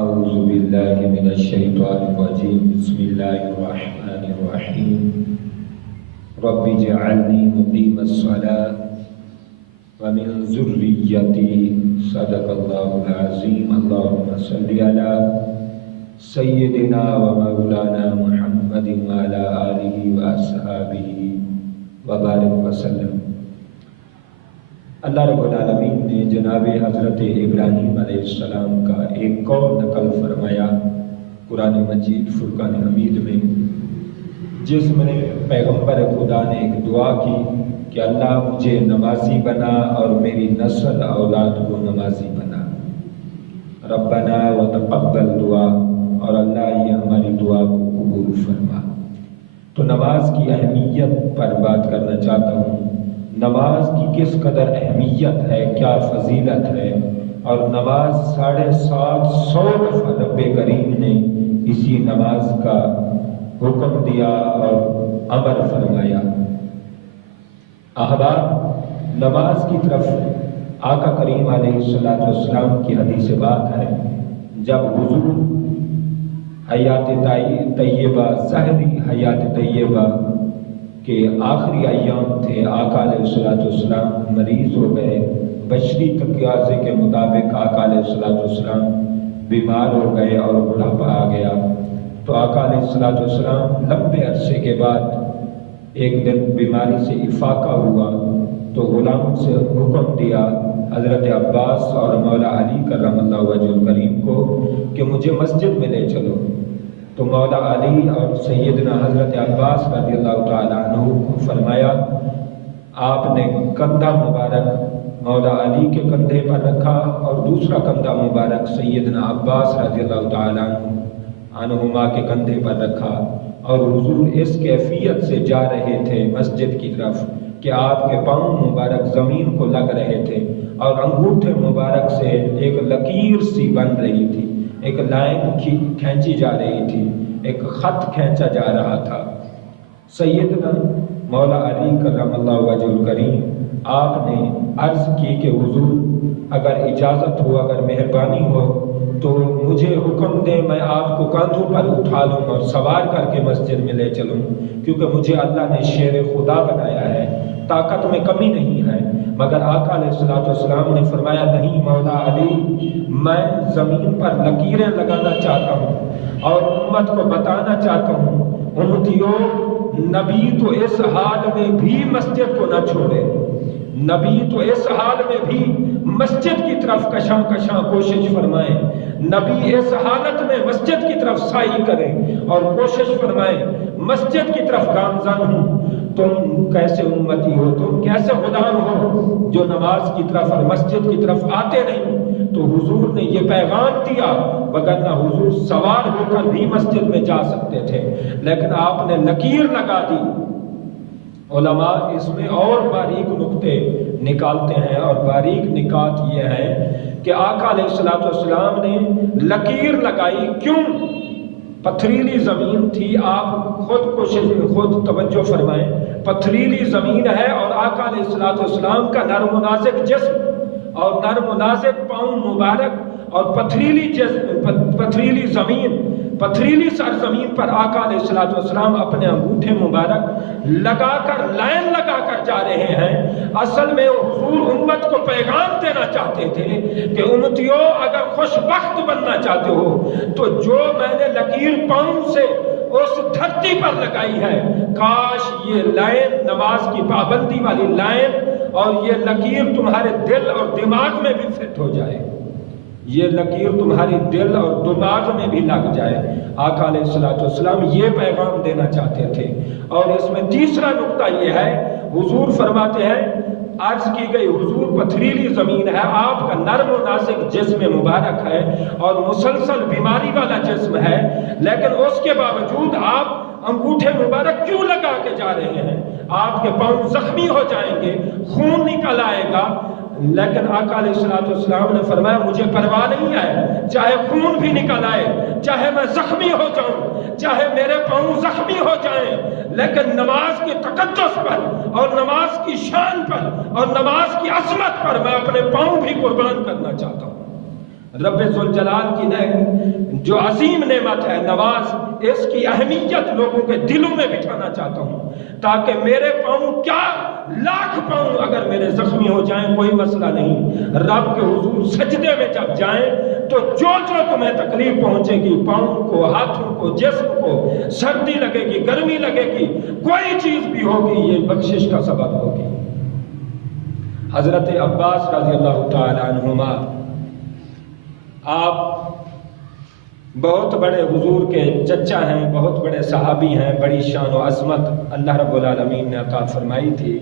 اعوذ باللہ من الشیطان الرجیم بسم اللہ الرحمن الرحیم رب اجعلنی مقیم الصلاة ومن ذریتی صدق اللہ العظیم اللہم صلی علی سیدنا و مولانا محمد وعلی آلہ واصحابہ وبارک وسلم۔ اللہ رب العالمین نے جناب حضرت ابراہیم علیہ السلام کا ایک قول نقل فرمایا قرآن مجید فرقان حمید میں، جس میں پیغمبر خدا نے ایک دعا کی کہ اللہ مجھے نمازی بنا اور میری نسل اولاد کو نمازی بنا، ربنا وتقبل دعا، اور اللہ یہ ہماری دعا کو قبول فرما۔ تو نماز کی اہمیت پر بات کرنا چاہتا ہوں، نماز کی کس قدر اہمیت ہے، کیا فضیلت ہے، اور نماز 750 دفعہ رب کریم نے اسی نماز کا حکم دیا اور امر فرمایا۔ احباب، نماز کی طرف آقا کریم علیہ السلام کی حدیث بات ہے، جب حضور حیات طیبہ ظاہری حیات طیبہ کہ آخری ایام تھے، آقا علیہ السلام مریض ہو گئے، بشری تقاضے کے مطابق آقا علیہ السلام بیمار ہو گئے اور بڑھاپا آ گیا۔ تو آقا علیہ السلام لمبے عرصے کے بعد ایک دن بیماری سے افاقہ ہوا، تو غلاموں سے حکم دیا حضرت عباس اور مولا علی کرم اللہ وجہ الکریم کو کہ مجھے مسجد میں لے چلو۔ تو مولا علی اور سیدنا حضرت عباس رضی اللہ تعالیٰ عنہ کو فرمایا، آپ نے کندھا مبارک مولا علی کے کندھے پر رکھا اور دوسرا کندھا مبارک سیدنا عباس رضی اللہ تعالیٰ عنہما کے کندھے پر رکھا، اور حضور اس کیفیت سے جا رہے تھے مسجد کی طرف کہ آپ کے پاؤں مبارک زمین کو لگ رہے تھے اور انگوٹھے مبارک سے ایک لکیر سی بن رہی تھی، ایک لائن کھینچی جا رہی تھی، ایک خط کھینچا جا رہا تھا۔ سیدنا مولا علی کرم اللہ وجہ الکریم آپ نے عرض کی کہ حضور اگر اجازت ہو، اگر مہربانی ہو تو مجھے حکم دیں، میں آپ کو کاندھوں پر اٹھا لوں اور سوار کر کے مسجد میں لے چلوں، کیونکہ مجھے اللہ نے شیر خدا بنایا ہے، طاقت میں کمی نہیں ہے۔ مگر آقا علیہ السلام نے فرمایا، نہیں مولا علی، میں زمین پر لکیریں لگانا چاہتا ہوں اور امت کو بتانا چاہتا ہوں، امتیوں، نبی تو اس حال میں بھی مسجد کو نہ چھوڑے، نبی تو اس حال میں بھی مسجد کی طرف کشاں کوشش فرمائیں، نبی اس حالت میں مسجد کی طرف سعی کریں اور کوشش فرمائیں، مسجد کی طرف گامزن ہوں۔ تم کیسے امتی ہو، تم کیسے غلام ہو جو نماز کی طرف اور مسجد کی طرف آتے نہیں؟ تو حضور نے یہ پیغام دیا، وگرنہ حضور سوار ہو کر بھی مسجد میں جا سکتے تھے، لیکن آپ نے لکیر لگا دی۔ علماء اس میں اور باریک نقطے نکالتے ہیں، اور باریک نکات یہ ہے کہ آقا علیہ السلام نے لکیر لگائی کیوں؟ پتھریلی زمین تھی، آپ خود توجہ فرمائیں، پتھریلی زمین ہے اور آقا علیہ السلام کا نرم و نازک جسم اور نرم و نازک پاؤں مبارک اور پتھریلی زمین، پتھریلی سرزمین پر آقا علیہ السلام اپنے انگوٹھے مبارک لگا کر، لائن لگا کر جا رہے ہیں۔ اصل میں حضور امت کو پیغام دینا چاہتے تھے کہ امتیوں، اگر خوش بخت بننا چاہتے ہو تو جو میں نے لکیر پاؤں سے اس دھرتی پر لگائی ہے، کاش یہ لائن، نماز کی پابندی والی لائن اور یہ لکیر تمہارے دل اور دماغ میں بھی فٹ ہو جائے، یہ لکیر تمہاری دل اور دماغ میں بھی لگ جائے۔ آقا علیہ السلام یہ پیغام دینا چاہتے تھے۔ اور اس میں تیسرا نقطہ یہ ہے، حضور فرماتے ہیں، عرض کی گئی حضور پتھریلی زمین ہے، آپ کا نرم و نازک جسم مبارک ہے اور مسلسل بیماری والا جسم ہے، لیکن اس کے باوجود آپ انگوٹھے مبارک کیوں لگا کے جا رہے ہیں؟ آپ کے پاؤں زخمی ہو جائیں گے، خون نکل آئے گا۔ لیکن آقا علیہ السلام نے فرمایا، مجھے پرواہ نہیں ہے، چاہے خون بھی نکل آئے، چاہے میں زخمی ہو جاؤں، چاہے میرے پاؤں زخمی ہو جائیں، لیکن نماز کے تقدس پر اور نماز کی شان پر اور نماز کی عظمت پر میں اپنے پاؤں بھی قربان کرنا چاہتا ہوں۔ رب ذوالجلال کی جو عظیم نعمت ہے نماز، اس کی اہمیت لوگوں کے دلوں میں بٹھانا چاہتا ہوں، تاکہ میرے پاؤں کیا لاکھ پاؤں اگر میرے زخمی ہو جائیں کوئی مسئلہ نہیں، رب کے حضور سجدے میں جب جائیں تو جو تمہیں تکلیف پہنچے گی، پاؤں کو، ہاتھوں کو، جسم کو، سردی لگے گی، گرمی لگے گی، کوئی چیز بھی ہوگی، یہ بخشش کا سبب ہوگی۔ حضرت عباس رضی اللہ تعالی عنہما، آپ بہت بڑے حضور کے چچا ہیں، بہت بڑے صحابی ہیں، بڑی شان و عظمت اللہ رب العالمین نے عطا فرمائی تھی۔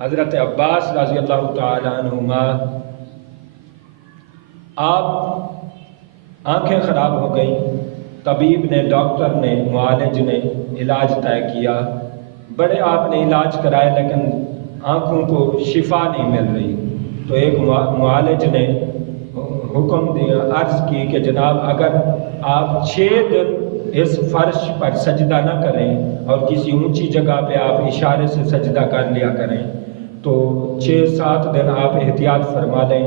حضرت عباس رضی اللہ تعالی عنہما، آپ آنکھیں خراب ہو گئیں، طبیب نے، ڈاکٹر نے، معالج نے علاج طے کیا، بڑے آپ نے علاج کرائے لیکن آنکھوں کو شفا نہیں مل رہی، تو ایک معالج نے حکم دیا، عرض کی کہ جناب اگر آپ 6 دن اس فرش پر سجدہ نہ کریں اور کسی اونچی جگہ پہ آپ اشارے سے سجدہ کر لیا کریں تو 6-7 دن آپ احتیاط فرما لیں،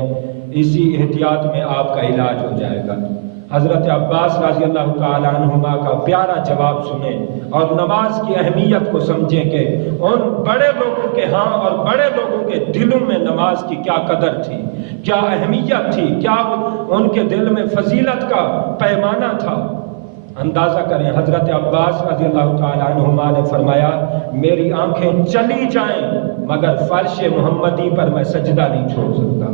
اسی احتیاط میں آپ کا علاج ہو جائے گا۔ حضرت عباس رضی اللہ تعالی عنہما کا پیارا جواب سنیں اور نماز کی اہمیت کو سمجھیں کہ ان بڑے لوگوں کے ہاں اور بڑے لوگوں کے دلوں میں نماز کی کیا قدر تھی، کیا اہمیت تھی، کیا ان کے دل میں فضیلت کا پیمانہ تھا۔ اندازہ کریں، حضرت عباس رضی اللہ تعالی عنہما نے فرمایا میری آنکھیں چلی جائیں مگر فرش محمدی پر میں سجدہ نہیں چھوڑ سکتا،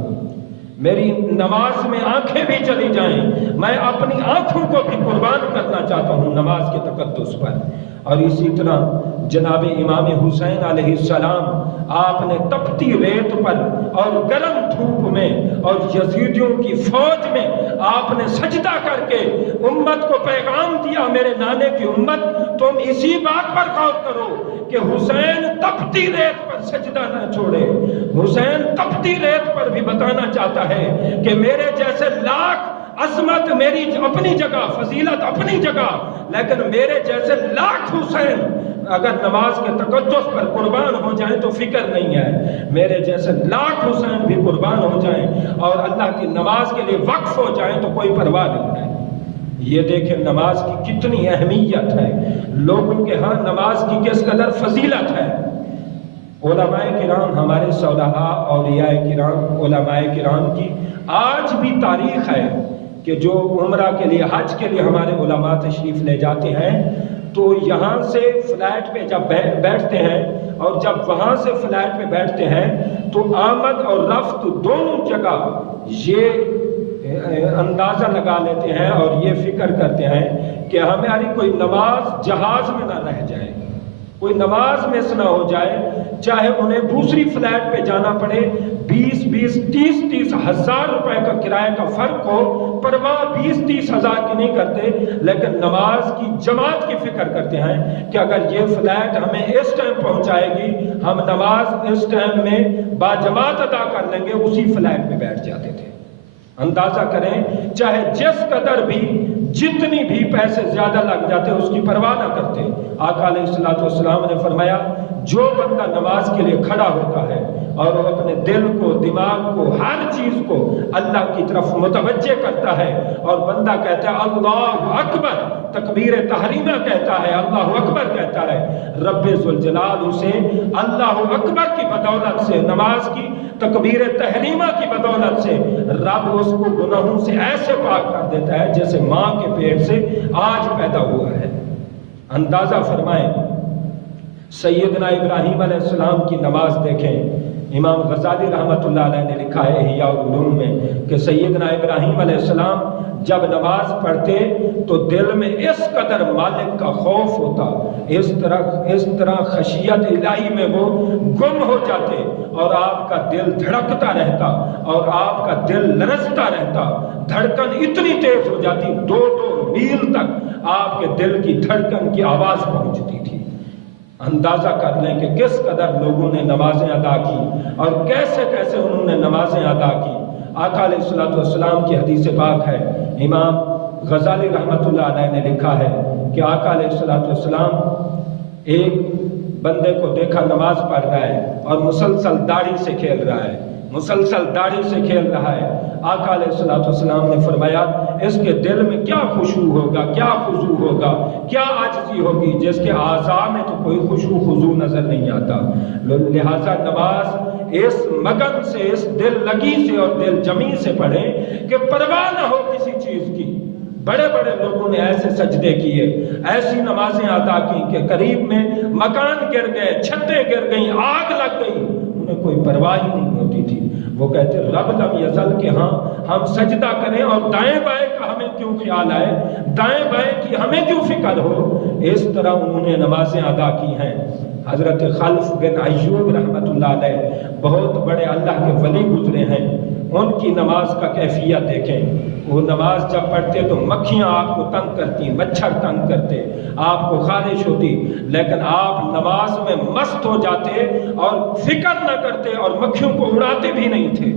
میری نماز میں آنکھیں بھی چلی جائیں میں اپنی آنکھوں کو بھی قربان کرنا چاہتا ہوں نماز کے تقدس پر۔ اور اسی طرح جناب امام حسین علیہ السلام، آپ نے تپتی ریت پر اور گرم دھوپ میں اور یزیدیوں کی فوج میں آپ نے سجدہ کر کے امت کو پیغام دیا، میرے نانے کی امت تم اسی بات پر غور کرو کہ حسین تپتی ریت پر سجدہ نہ چھوڑے۔ حسین تپتی ریت پر بھی بتانا چاہتا ہے کہ میرے جیسے لاکھ عظمت میری اپنی جگہ، فضیلت اپنی جگہ، لیکن میرے جیسے لاکھ حسین اگر نماز کے تقدس پر قربان ہو جائیں تو فکر نہیں ہے، میرے جیسے لاکھ حسین بھی قربان ہو جائیں اور اللہ کی نماز کے لیے وقف ہو جائیں تو کوئی پرواہ نہیں ہے۔ یہ دیکھیں نماز کی کتنی اہمیت ہے، لوگوں کے ہاں نماز کی کس قدر فضیلت ہے۔ علماء کرام، ہمارے صلحاء اولیاء کرام، علماء کرام کی آج بھی تاریخ ہے کہ جو عمرہ کے لیے، حج کے لیے ہمارے علماء تشریف لے جاتے ہیں تو یہاں سے فلائٹ پہ جب بیٹھتے ہیں اور جب وہاں سے فلائٹ پہ بیٹھتے ہیں تو آمد اور رفت دونوں جگہ یہ اندازہ لگا لیتے ہیں اور یہ فکر کرتے ہیں کہ ہماری کوئی نماز جہاز میں نہ رہ جائے، کوئی نماز مس نہ ہو جائے، چاہے انہیں دوسری فلائٹ پہ جانا پڑے، 20-30 ہزار روپے کا کرایہ کا فرق ہو، پرواہ 20-30 ہزار کی نہیں کرتے، لیکن نماز کی جماعت کی فکر کرتے ہیں کہ اگر یہ فلائٹ ہمیں اس ٹائم پہنچائے گی ہم نماز اس ٹائم میں باجماعت ادا کر لیں گے، اسی فلائٹ میں بیٹھ جاتے تھے۔ اندازہ کریں چاہے جس قدر بھی، جتنی بھی پیسے زیادہ لگ جاتے اس کی پرواہ نہ کرتے۔ آقا علیہ السلام نے فرمایا جو بندہ نماز کے لیے کھڑا ہوتا ہے اور وہ اپنے دل کو، دماغ کو، ہر چیز کو اللہ کی طرف متوجہ کرتا ہے اور بندہ کہتا ہے اللہ اکبر، تکبیر تحریمہ کہتا ہے، اللہ اکبر کہتا ہے، رب ذوالجلال اسے اللہ اکبر کی بدولت سے، نماز کی تکبیر تحریمہ کی بدولت سے رب اس کو گناہوں سے ایسے پاک کر دیتا ہے جیسے ماں کے پیٹ سے آج پیدا ہوا ہے۔ اندازہ فرمائیں سیدنا ابراہیم علیہ السلام کی نماز دیکھیں، امام غزالی رحمۃ اللہ علیہ نے لکھا ہے احیاء العلوم میں کہ سیدنا ابراہیم علیہ السلام جب نماز پڑھتے تو دل میں اس قدر مالک کا خوف ہوتا، اس طرح خشیت الہی میں وہ گم ہو جاتے اور آپ کا دل دھڑکتا رہتا اور آپ کا دل لرزتا رہتا، دھڑکن اتنی تیز ہو جاتی 2-2 میل تک آپ کے دل کی دھڑکن کی آواز پہنچتی تھی۔ اندازہ کر لیں کہ کس قدر لوگوں نے نمازیں ادا کی اور کیسے کیسے انہوں نے نمازیں ادا کی۔ آقا علیہ السلام کی حدیث پاک ہے، امام غزالی رحمۃ اللہ علیہ نے لکھا ہے کہ آقا علیہ السلام ایک بندے کو دیکھا نماز پڑھ رہا ہے اور مسلسل داڑھی سے کھیل رہا ہے، مسلسل داڑھی سے کھیل رہا ہے۔ آقا علیہ الصلوۃ والسلام نے فرمایا اس کے دل میں کیا خشوع ہوگا، کیا خضوع ہوگا، کیا عاجزی ہوگی، جس کے اعضاء میں تو کوئی خشوع خضوع نظر نہیں آتا۔ لہٰذا نماز اس مگن سے، اس دل لگی سے اور دل جمی سے پڑھیں کہ پرواہ نہ ہو کسی چیز کی۔ بڑے بڑے لوگوں نے ایسے سجدے کیے، ایسی نمازیں ادا کی کہ قریب میں مکان گر گئے، چھتیں گر گئیں، آگ لگ گئی، انہیں کوئی پرواہ ہی نہیں ہوتی تھی۔ وہ کہتے رب لم یزل کہ ہاں ہم سجدہ کریں اور دائیں بائیں کا ہمیں کیوں خیال آئے، دائیں بائیں کی ہمیں کیوں فکر ہو۔ اس طرح انہوں نے نمازیں ادا کی ہیں۔ حضرت خلف بن ایوب رحمۃ اللہ علیہ بہت بڑے اللہ کے ولی گزرے ہیں، ان کی نماز کا کیفیت دیکھیں۔ وہ نماز جب پڑھتے تو مکھیاں آپ کو تنگ کرتی، مچھر تنگ کرتے، آپ کو خارش ہوتی، لیکن آپ نماز میں مست ہو جاتے اور فکر نہ کرتے اور مکھیوں کو اڑاتے بھی نہیں تھے۔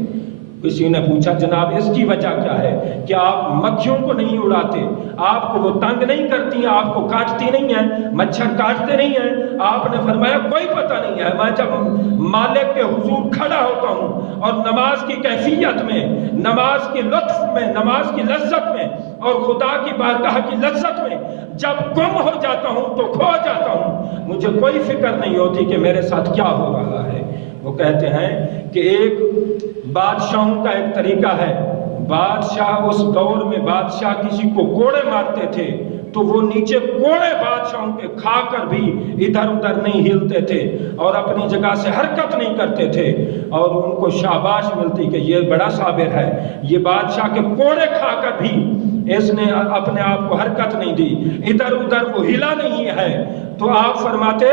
کسی نے پوچھا جناب اس کی وجہ کیا ہے کہ آپ مکھیوں کو نہیں اڑاتے، آپ کو وہ تنگ نہیں کرتی ہیں، آپ کو کاٹتی نہیں ہیں، مچھر کاٹتے نہیں ہیں؟ آپ نے فرمایا کوئی پتہ نہیں ہے، میں جب مالک کے حضور کھڑا ہوتا ہوں اور نماز کی کیفیت میں، نماز کی لطف میں، نماز کی لذت میں اور خدا کی بارگاہ کی لذت میں جب گم ہو جاتا ہوں تو کھو جاتا ہوں، مجھے کوئی فکر نہیں ہوتی کہ میرے ساتھ کیا ہو رہا ہے۔ وہ کہتے ہیں کہ ایک بادشاہوں کا ایک طریقہ ہے، بادشاہ اس دور میں بادشاہ کسی کو کوڑے مارتے تھے تو وہ نیچے کوڑے بادشاہوں کے کھا کر بھی ادھر ادھر نہیں ہلتے تھے اور اپنی جگہ سے حرکت نہیں کرتے تھے، اور ان کو شاباش ملتی کہ یہ بڑا صابر ہے، یہ بادشاہ کے کوڑے کھا کر بھی اس نے اپنے آپ کو حرکت نہیں دی، ادھر ادھر وہ ہلا نہیں ہے۔ تو آپ فرماتے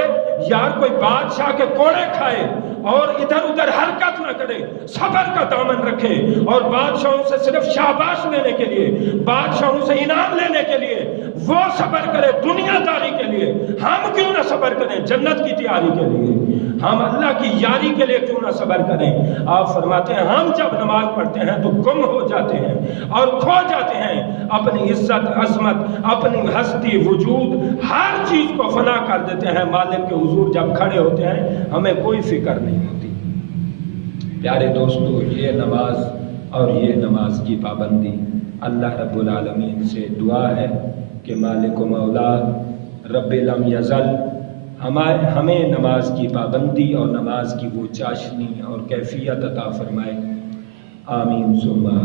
یار کوئی بادشاہ کے کوڑے کھائے اور ادھر ادھر حرکت نہ کرے، صبر کا دامن رکھے اور بادشاہوں سے صرف شاباش لینے کے لیے، بادشاہوں سے انعام لینے کے لیے وہ صبر کرے دنیا داری کے لیے، ہم کیوں نہ صبر کریں جنت کی تیاری کے لیے، ہم اللہ کی یاری کے لیے کیوں نہ صبر کریں۔ آپ فرماتے ہیں ہم جب نماز پڑھتے ہیں تو گم ہو جاتے ہیں اور کھو جاتے ہیں، اپنی عزت عظمت، اپنی ہستی وجود ہر چیز کو فنا کر دیتے ہیں۔ مالک کے حضور جب کھڑے ہوتے ہیں ہمیں کوئی فکر نہیں ہوتی۔ پیارے دوستو، یہ نماز اور یہ نماز کی پابندی اللہ رب العالمین سے دعا ہے کہ مالک و مولا رب لم یزل ہمیں نماز کی پابندی اور نماز کی وہ چاشنی اور کیفیت عطا فرمائے۔ آمین ثم آمین۔